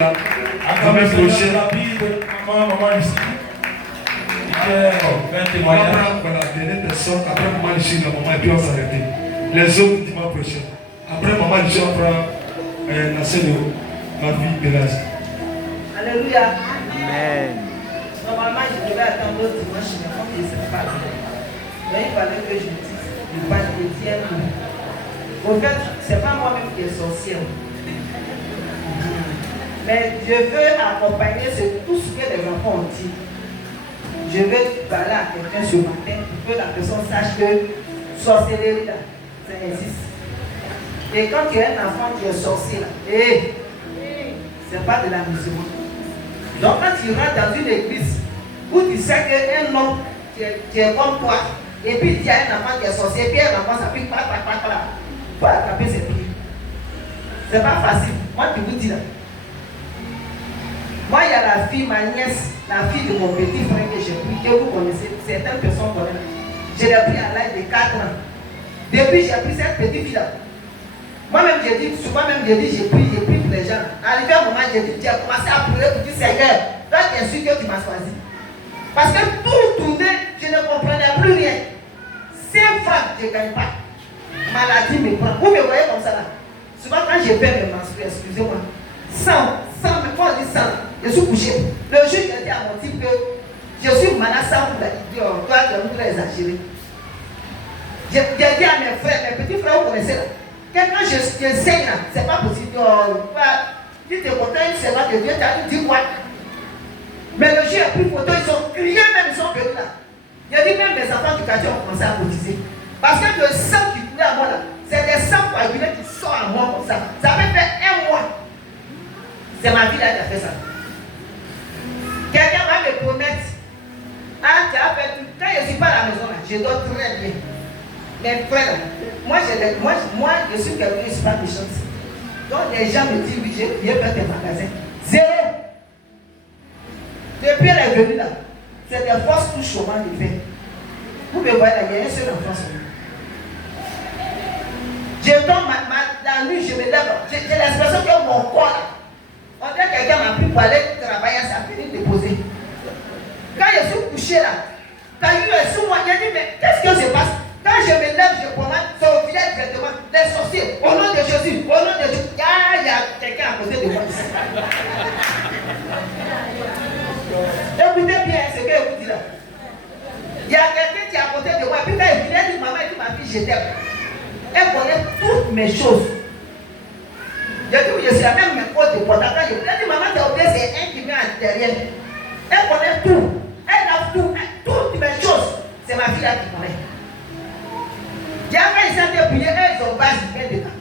La semaine prochaine, maman ici. Voilà, dernière personne, après maman ici, la maman et puis on s'arrêter. Les autres dimanche prochain. Après maman ici, on prend la scène de ma vie de l'âge. Alléluia. Amen. Normalement, je devais attendre dimanche, mais comme je ne sais pas. Mais il fallait que je dise le pas de tienne. Au fait, ce n'est pas moi-même qui est sorcière. Mais je veux accompagner tout ce que les enfants ont dit. Je veux parler à quelqu'un ce matin pour que la personne sache que sorcellerie, là, ça existe. Et quand tu es un enfant qui est sorcier, là, c'est pas de l'amusement. Donc quand tu rentres dans une église où tu sais qu'un homme qui est comme toi, et puis il y a un enfant qui est sorcier, et puis un enfant ça pique, faut attraper ses pieds. C'est pas facile. Moi, je vous dis là. Moi, il y a la fille, ma nièce, la fille de mon petit frère que j'ai pris, que vous connaissez, certaines personnes connaissent. Je l'ai pris à l'âge de 4 ans. Depuis, j'ai pris cette petite fille-là. Moi-même, j'ai dit, souvent même, j'ai pris pour les gens. Arrivé à un moment, j'ai dit, j'ai commencé à pleurer pour dire, Seigneur, toi, tu es sûr que tu m'as choisi. Parce que tout tournait, je ne comprenais plus rien. 5 francs, je ne gagne pas. Maladie me prend. Vous me voyez comme ça là. Souvent, quand j'ai perds mes menstrues, excusez-moi, 100, mais quand on dit 100, je suis couché. Le juge a dit à mon type que je suis malade sans vous. Toi, tu as voulu exagérer. J'ai dit à mes frères, mes petits frères, vous connaissez là. Quand je saigne là, c'est pas possible. Tu te content une servante de Dieu, tu as dit quoi? Mais le juge a pris photo, ils ont crié même, ils sont venus là. Il a dit même mes enfants du quartier ont commencé à cotiser. Parce que le sang qui coulait à moi là, c'est des sangs coagulés qui sortent à moi comme ça. Ça fait 1 mois. C'est ma vie là qui a fait ça. Quelqu'un va me promettre. Ah, tu as fait tout. Quand je ne suis pas à la maison là, je dors très bien. Mes frères là, moi je suis quelqu'un, je ne suis pas méchante. Donc les gens me disent, oui, j'ai fait tes magasins. 0. Depuis elle est venue là, c'est des forces tout chômage de fait. Vous me voyez là, il y a un seul enfant. Je tombe la nuit, je me lève. J'ai l'expression que mon corps là, on dirait que quelqu'un m'a pris pour aller travailler, ça a fini de déposer. Quand je suis couché là, quand il est sous moi, j'ai dit, mais qu'est-ce que se passe? Quand je me lève, je promets, c'est au village directement, les sorciers, au nom de Jésus, au nom de Jésus. Il y a quelqu'un à côté de moi ici. Écoutez bien ce que je vous dis là. Il y a quelqu'un qui est à côté de moi, puis quand il vient, il dit, maman, il dit, ma fille, je t'aime. Elle connaît toutes mes choses. J'ai dit, oui, je suis la même cause de portable. Elle dit, maman, tu as oublié, c'est un qui vient derrière. Elle connaît tout. Elle a tout, toutes mes choses. C'est ma fille là qui connaît. Il y a quand ils sont priés, ils ont base bien dedans.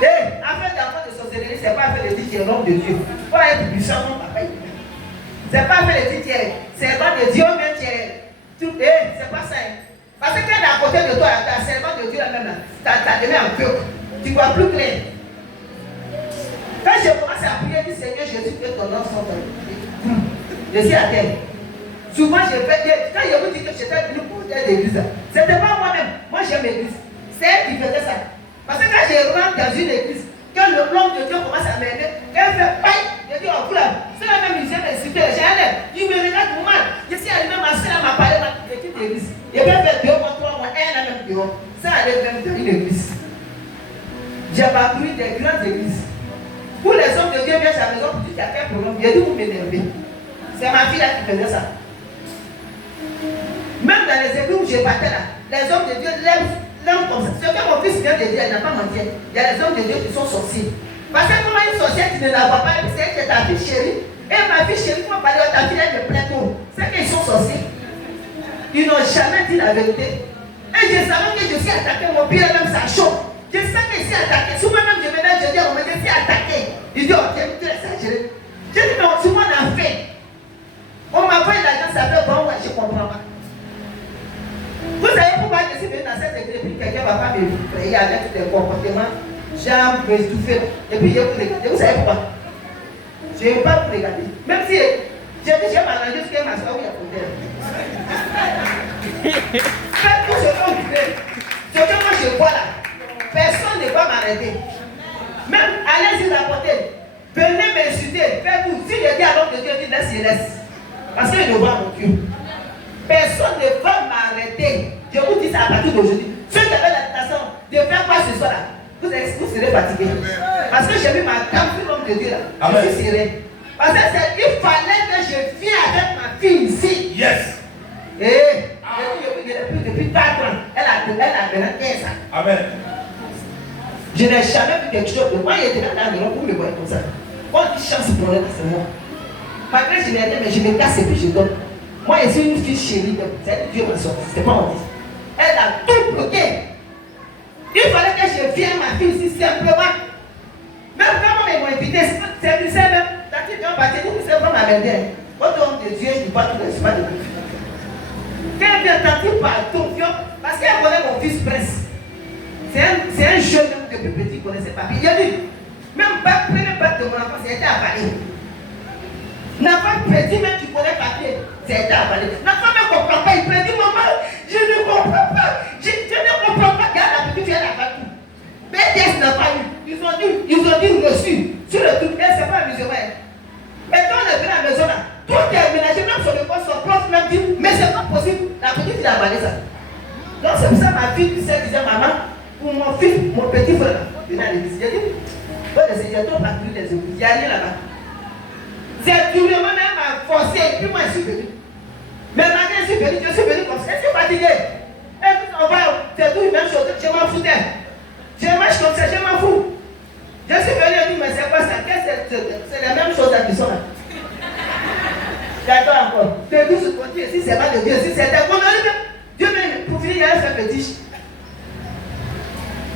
Et affaire d'enfant de sorcellerie, c'est pas affaire de dire qu'il est l'homme de Dieu. Il faut être puissant, mon papa. C'est pas affaire de dire qu'il est servant de Dieu, mais tu es tout. C'est pas ça. Parce que quand à côté de toi, ta servant de Dieu, là même là, t'as donné un peu. Tu vois plus clair. Quand je commence à prier, je dis Seigneur Jésus, que ton nom soit béni. Je suis à terre. Souvent, je fais, quand je vous dis que j'étais venu pour l'église, ce n'était pas moi-même. Moi, j'aime l'église. C'est elle qui faisait ça. Parce que quand je rentre dans une église, quand l'homme de Dieu commence à m'aider, elle fait paille. Je dis, oh, couleur, c'est la même musée d'insulter. J'ai un air. Il me regarde mal. Je suis arrivé, ma soeur m'a parlé, je quitte l'église. Je vais faire 2 mois, 3 mois, elle a même dehors. Ça allait même dans une église. J'ai parcouru des grandes églises. Pour les hommes de Dieu viennent à la maison pour dire qu'il y a quel problème. J'ai dit, vous m'énervez. C'est ma fille là qui faisait ça. Même dans les églises où je partais là, les hommes de Dieu l'aiment comme ça. Ce que mon fils vient de dire, il n'a pas menti. Il y a les hommes de Dieu qui sont sorciers. Parce que comment une sorcière qui ne la voit pas, c'est que ta fille chérie. Et ma fille chérie, quand on parle de ta fille, elle me plaît tout. C'est qu'ils sont sorciers. Ils n'ont jamais dit la vérité. Et je savais que je suis attaqué, mon pire même ça chaud. Je sais que je suis attaqué. Souvent même je me lève, je dis, on me dit, je suis attaqué. Il dit, ok, tu es exagéré. Je dis, mais souvent on a fait. On m'a pris l'argent, ça fait bon, ouais, je ne comprends pas. Vous savez pourquoi je suis venu dans cette église et puis quelqu'un ne va pas me frayer avec des comportements, genre me étouffer. Et puis je vous regarde. Vous savez pourquoi? Je ne veux pas vous regarder. Même si j'ai dit, j'ai m'arrangé ce que ma soeur a côté. Faites tout ce que vous voulez. Ce que moi je vois là, personne ne va m'arrêter. Même allez-y rapporter. venez m'insulter, faites tout. Si je dis à l'homme de Dieu, il laisse, il laisse. Parce qu'il ne voit mon Dieu. Personne ne va m'arrêter. Je vous dis ça à partir d'aujourd'hui. Ceux qui avaient la tentation de faire quoi ce soir là, vous serez fatigués. Parce que j'ai mis ma gamme sur l'homme de Dieu là. Amen. Je suis serré. Parce que il fallait que je vienne avec ma fille ici. Yes. Et depuis 4 ans, elle a maintenant 15 ans. Amen. Je n'ai jamais vu quelque chose de moi. Il était là dans le pour me voir comme ça. On dit chance pour elle, c'est moi. Malgré que je l'ai dit, mais je me casse et puis je donne. Moi, je suis une fille chérie. C'est Dieu m'a sorti. C'était pas mon dit. Elle a tout bloqué. Il fallait que je vienne ma fille ici simplement. Même quand ils m'ont invité, c'est du seul même. T'as dit qu'on va te dire que c'est vraiment ma mère. Votre homme de Dieu, je ne dis pas tout le chemin de Dieu. Quand elle vient tenter par ton fion, parce qu'elle connaît mon fils prince. C'est un jeune homme depuis petit qui connaissait pas. Il a dit, même pas, premier bac de mon enfant, c'était à Paris. L'enfant petit même qui connaît papier, c'était à Paris. L'enfant ne comprend pas, il dit, maman, je ne comprends pas. Je ne comprends pas. Regarde la petite fille, elle a pas tout. BTS n'a pas eu. Ils ont dit reçu. Sur le truc, elle ne s'est pas amusée. Mais quand on est venu à la maison là, tout est aménagé, même sur le poste, son prof même dit, mais c'est pas possible. La petite fille a avalé ça. Donc c'est pour ça que ma fille disait, maman, pour mon fils, mon petit frère, il a dit, j'ai dit, j'ai trop parcouru les œufs, il y a rien là-bas. C'est tout le monde m'a forcé, et puis moi je suis venu. Mais maintenant je suis venu comme ça, je suis fatigué. Et puis on va, c'est tout une même chose, je m'en foutais. Je marche comme ça, je m'en fous. Je suis venu et dit, mais c'est quoi ça? C'est la même chose à qui sont là. J'attends encore. De tout ce côté, si c'est pas de Dieu, si c'était bon, Dieu même, pour finir, il a fait petit.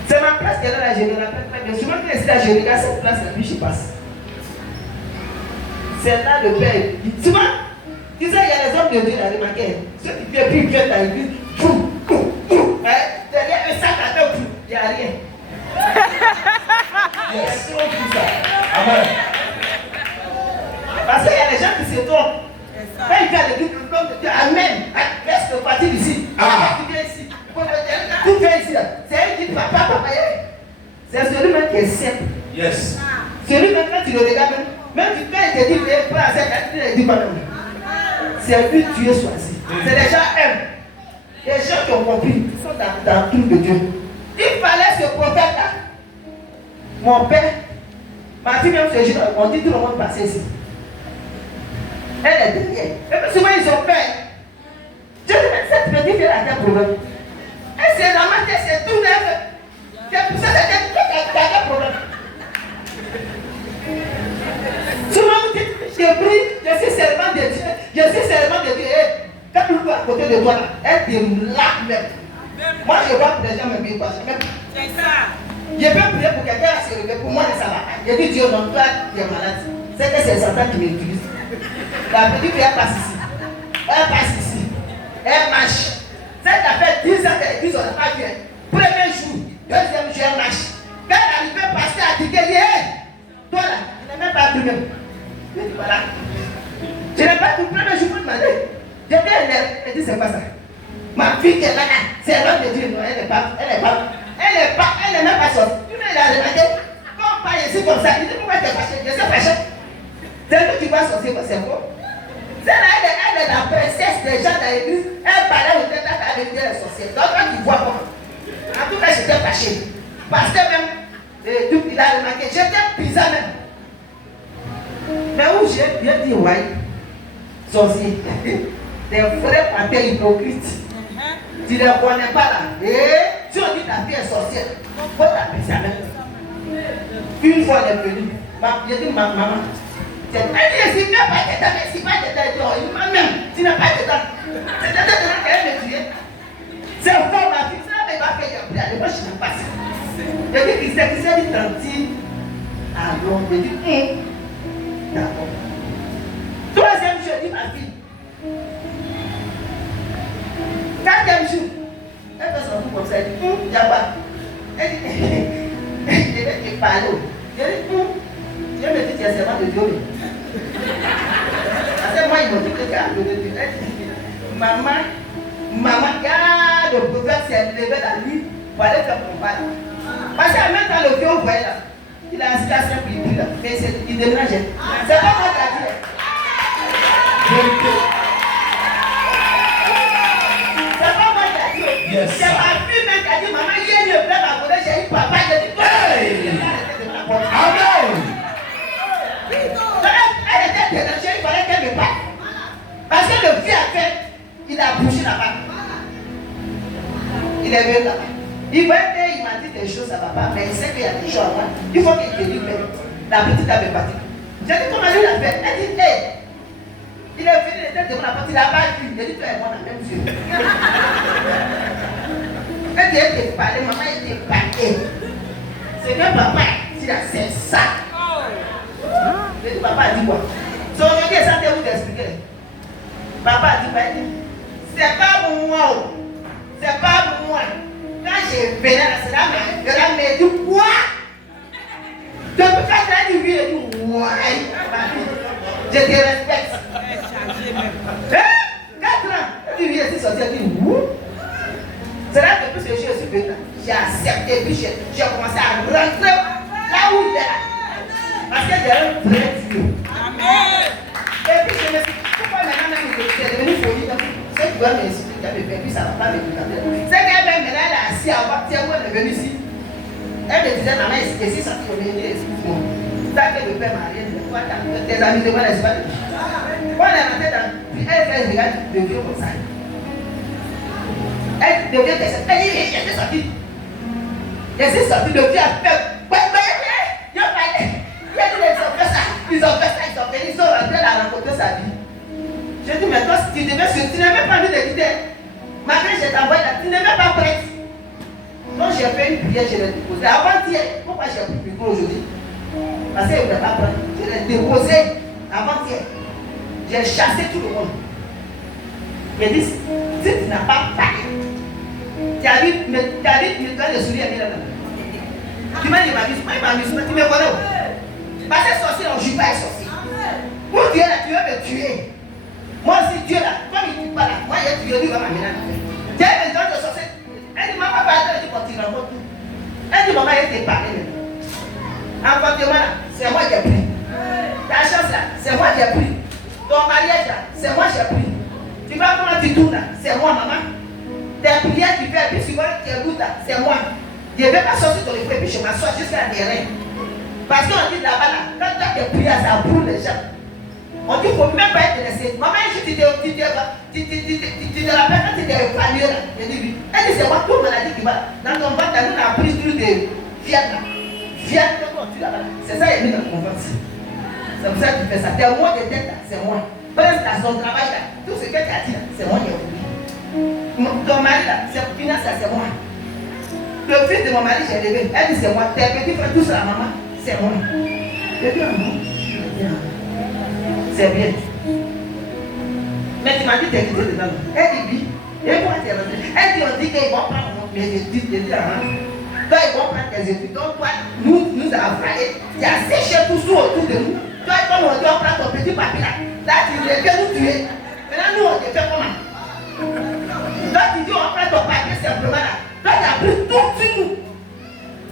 C'est ma place qui est dans la génie, on appelle très bien. Souvent, quand je suis à la génie, à cette place, la puis je passe. C'est là le Père. Souvent, tu sais, il y a les hommes de Dieu, là, remarquez. Ceux qui viennent, puis ils viennent dans l'église, derrière un sac à dos, il n'y a rien. Yes. Tout ça. Amen. Parce qu'il y a des gens qui se trompent. Quand il vient à l'église, l'homme de Dieu, Amen. Reste parti d'ici. Tu viens ici. Tu viens ici. C'est elle qui dit, papa. C'est celui-même qui est simple. Yes. Celui-même, quand tu le regardes, même quand il te dit, prends à cette il dit pas même. C'est lui que tu es choisi. C'est des gens aiment. Les gens qui ont compris, qui sont dans le truc de Dieu. Il fallait ce prophète-là. Mon père, ma fille même ce jour, on dit tout le monde passer ici. Elle est derrière. Et puis souvent ils ont peur. Je dis, mais cette petite fille a un problème. Elle s'est ramassée, c'est tout neuf. C'est pour ça qu'elle a un problème. Souvent vous dites, je prie, je suis servant de Dieu. Je suis servant de Dieu. Quand tu vois à côté de toi, elle te laque même. Moi je vois que les gens me disent pas. C'est ça. Je peux prier pour quelqu'un à se lever, pour moi ça va. Je dis Dieu, non, toi tu es malade. C'est que c'est Satan qui m'utilise. La petite fille elle passe ici. Elle passe ici. Elle marche. Cette affaire 10 ans qu'elle dit, on n'a pas vu. Premier jour, deuxième jour, elle marche. Quand elle arrivait, pasteur a dit qu'elle dit, toi là, tu n'as même pas pris même. Je dis voilà. Je n'ai pas pris le premier jour pour demander. Je dis elle dit c'est quoi ça? Ma fille qui est là, c'est l'homme de Dieu. Non, elle n'est même pas sortie. Tu m'as demandé, quand on parle ici comme ça, il dit pourquoi tu es fâché? Je suis fâché. C'est que tu vas sortir, c'est quoi? C'est là, elle est la princesse des gens dans l'église. Elle parlait au tête avec les sorcières. Donc quand tu vois comment. En tout cas, j'étais fâché. Parce que même, il a remarqué, j'étais bizarre même. Mais où j'ai bien dit, ouais, sorcier. Des vrais pantins hypocrites. Tu ne les connais pas là. Et si on dit ta fille est sorcière, il faut t'appeler ça même. Une fois elle est venue, j'ai dit maman, elle dit si tu n'as pas de temps, si pas de temps, même, tu n'as pas de temps. C'est de temps qu'elle me tuer. C'est fort ma fille, ça ne va pas faire de prière. Moi je n'aime pas ça. J'ai dit qui s'est dit tranquille. Alors, j'ai dit, d'accord. Troisième jour, je dis ma fille. Quatrième jour, elle fait son coup comme ça, elle dit, il n'y a pas. Elle dit, je vais te parler. Je dis, Dieu me dit, tu es servant de Dieu. Parce que moi, ils m'ont dit que tu as adoré Dieu. Elle dit, maman, garde le prophète s'est levé la nuit pour aller faire combat là. Parce que même quand le vieux voyait là, Il a un simple, il prie là. Mais il déménage. C'est pas moi qui a dit. Vérité. C'est pas moi qui a dit. Yes, c'est ma fille même qui a dit, maman, hier, le blé m'a donné, j'ai eu papa, j'ai dit, Amen. Elle était dérangée, il fallait qu'elle me parle. Parce que le vieux a fait, il a bougé là-bas. Il est venu là-bas. Il m'a dit des choses à papa, mais il sait qu'il y a des choses à moi. Il faut qu'il délivre. La petite a me parti. J'ai dit, comment lui l'a fait? Elle dit, hey. Il est venu, il était devant la porte, il n'a pas vu. J'ai dit, toi et moi, on a même vu. Elle dit, elle était parlée, maman était parlée. C'est que papa, il a fait ça. J'ai dit, papa a dit quoi? So, aujourd'hui, elle s'est où d'expliquer. Papa a dit, c'est pas pour moi. C'est pas pour moi. Quand j'ai venu là, c'est là, elle m'a dit quoi? Depuis quand elle a dit oui, elle dit ouais. Je te respecte. 4 ans. Elle dit oui, elle s'est sortie, elle dit ouh. C'est là que depuis que je suis venu, j'ai accepté, puis j'ai commencé à rentrer là où il est là. Parce que j'ai un vrai Dieu. Amen. Et puis je me suis dit, pourquoi maintenant c'est devenu folie? C'est que tu vas m'insulter, tu as me fait, puis ça ne va pas me regarder. C'est qu'elle même maintenant, elle a assis à voir, tiens, où elle est venue ici. Elle me disait, maman, est-ce que c'est sorti au milieu, excuse-moi. Ça que le père m'a rien dit, toi, tes amis de moi, n'est-ce pas? Quand elle est rentrée dans, puis elle fait un regard de vieux comme ça. Elle devient des choses. Elle dit, je suis sorti. Je suis sorti, le vieux a fait. Il a dit, ils ont fait ça, ils ont rentré à rencontrer sa vie. Je dis, mais toi, tu devais sortir, tu n'as même pas envie de quitter. Malgré que je t'envoie là, tu n'es même pas prête. Donc j'ai fait une prière, je l'ai déposée. Avant-hier, pourquoi j'ai pris le micro aujourd'hui? Parce qu'elle ne voulait pas prendre. Je l'ai déposé avant-hier. J'ai chassé tout le monde. J'ai dit, si tu n'as pas parlé, tu as dit, me donner les souliers à là. Tu m'as dit, tu me connais. Parce que sorcier, on ne joue pas les sorciers. Pour Dieu là, tu veux me tuer. Moi aussi, Dieu là, comme il ne tue pas là, moi j'ai tué, lui va m'amener là. Tu as besoin de sorcier. Elle dit, maman, elle dit, quand tu rencontres tout. Elle dit, maman, elle t'est parlé. Enfantement là, c'est moi qui ai pris. Ta chance là, c'est moi qui ai pris. Ton mariage là, c'est moi qui ai pris. Tu vas comment tu tournes là, c'est moi, maman. Tes prières tu fais, puis souvent tes routes là, c'est moi. Je ne vais pas sortir ton effet, puis je m'assois jusqu'à terrain. Parce qu'on dit là-bas là, quand tu as tes prières, ça brûle les gens. On dit qu'il ne faut même pas être laissé. Maman, tu te rappelles quand tu étais famille là. Je dis oui. Elle dit c'est moi, toute maladie qui va. Dans ton ventre, nous on a pris plus de fiat là. Fiat, c'est ça qui est mis dans ton ventre. C'est pour ça que tu fais ça. Tes mots de tête là, c'est moi. Prends ton travail là, tout ce que tu as dit là, c'est moi qui ai voulu. Ton mari là, c'est finance là, c'est moi. Le fils de mon mari, j'ai levé. Elle dit c'est moi. Tes petits frères, tous la maman, c'est moi. Je dis non. C'est bien. Mais tu m'as dit t'es quitté dedans. Elle dit oui. Et pourquoi tu es rentré? Elle dit on dit qu'ils vont prendre mes études. Je dis ah. Toi ils vont prendre tes études. Donc toi, nous avons parlé. Tu as séché tout sous autour de nous. Toi comme on dit on prend ton petit papier là. Là tu veux nous tuer. Maintenant nous on te fait comment? Là tu dis on prend ton papier simplement là. Toi tu as pris tout sur nous.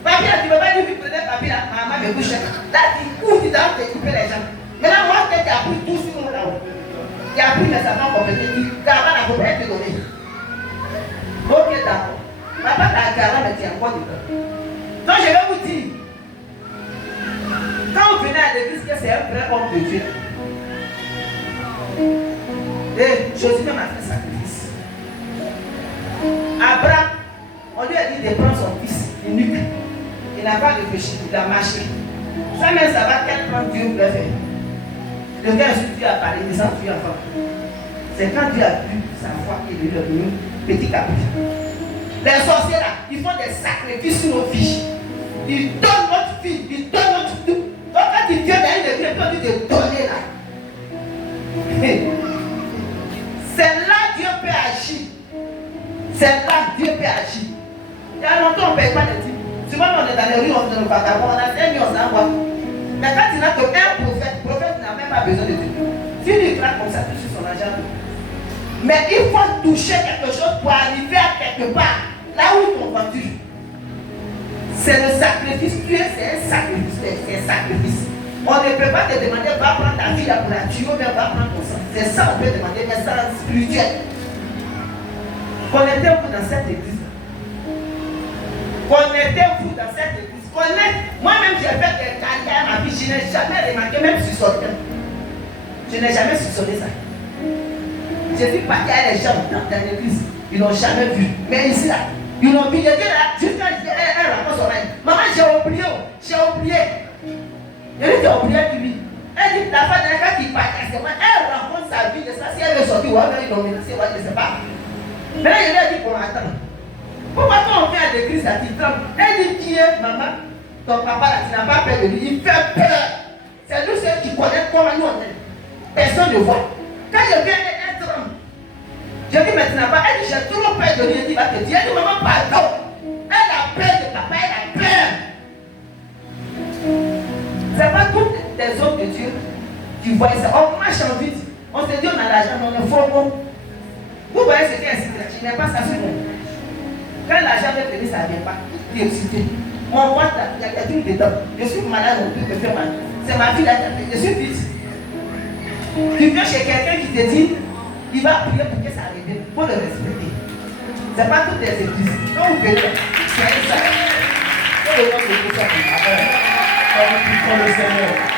Papier là tu ne peux pas dire que tu prenais papier là. Maman me couche. Là tu cours, tu dois t'occuper les gens. Maintenant, moi, tu as pris tout sur nous là-haut. Tu as pris mes savants compétents. Tu as la propriété te donner. Ok, d'accord. Papa t'a garé, mais tu as encore du temps. Donc, je vais vous dire. Quand vous venez à l'église, que c'est un vrai homme de Dieu. Et Josué m'a fait sacrifice. Abraham, on lui a dit de prendre son fils, unique. Il n'a pas réfléchi, il a marché. Ça même ça va quel plan Dieu peut faire. Le gars Dieu a parlé, il s'en fuit enfant. C'est quand Dieu a vu sa foi qu'il lui a donné petit capital. Les sorciers là, ils font des sacrifices sur nos filles. Ils donnent notre fille, ils donnent notre tout. Donc quand ils viennent dans une église, ils peuvent te donner là. C'est là Dieu peut agir. C'est là Dieu peut agir. Il y a longtemps on ne paye pas de type. Souvent on est dans les rues, on est dans le vagabond, on a 5 millions d'envois. Mais quand il n'a qu'un prophète n'a même pas besoin de Dieu. S'il lui craque comme ça, tout sur son argent. Mais il faut toucher quelque chose pour arriver à quelque part. Là où ils t'ont vendu. C'est le sacrifice. Tuer, c'est un sacrifice. des sacrifices. On ne peut pas te demander, va prendre ta fille là pour la tuer, mais va prendre ton sang. C'est ça on peut demander, mais ça spirituel. Connectez-vous dans cette église. Connectez-vous dans cette église. Moi-même, j'ai fait des carrières à ma vie. Je n'ai jamais remarqué, même sur sortant. Je n'ai jamais soupçonné ça. Je suis parti à les gens dans l'église. Ils n'ont jamais vu. Mais ici, là, ils l'ont vu. Je dis là, juste quand elle raconte son règne. Maman, j'ai oublié. Je lui ai oublié du vie. Elle dit, la femme, quand il part, elle raconte sa vie de ça. Si elle veut sortir, ou elle veut domination, je ne sais pas. Mais là, je lui ai dit qu'on attend. Pourquoi quand on vient à l'église, ça t'y tremble? Elle dit, qui est maman? Ton papa, là, tu n'as pas peur de lui. Il fait peur. C'est nous ceux qui connaissent comment nous on est. Personne ne voit. Quand je viens, elle tremble. Je dis, mais tu n'as pas. Elle dit, j'ai trop peur de lui. Elle dit, va te dire. Elle dit, maman, pardon. Elle a peur de papa, elle a peur. Ce n'est pas toutes les hommes de Dieu qui voient ça. On marche en vite. On se dit, on a l'argent, mais on est faux. Vous voyez ce qui est incité. Je n'ai pas ça sur moi. Quand l'argent veut venir, ça ne vient pas. Il est excité. Mon ventre, il y a des trucs dedans. Je suis malade, on peut me faire mal. C'est ma fille là, je suis vite. Tu viens chez quelqu'un qui te dit, il va prier pour que ça arrive. Il faut le respecter. Ce n'est pas toutes les églises. Quand vous venez, c'est ça. Il faut le voir de tout ça. Amen. Le Seigneur.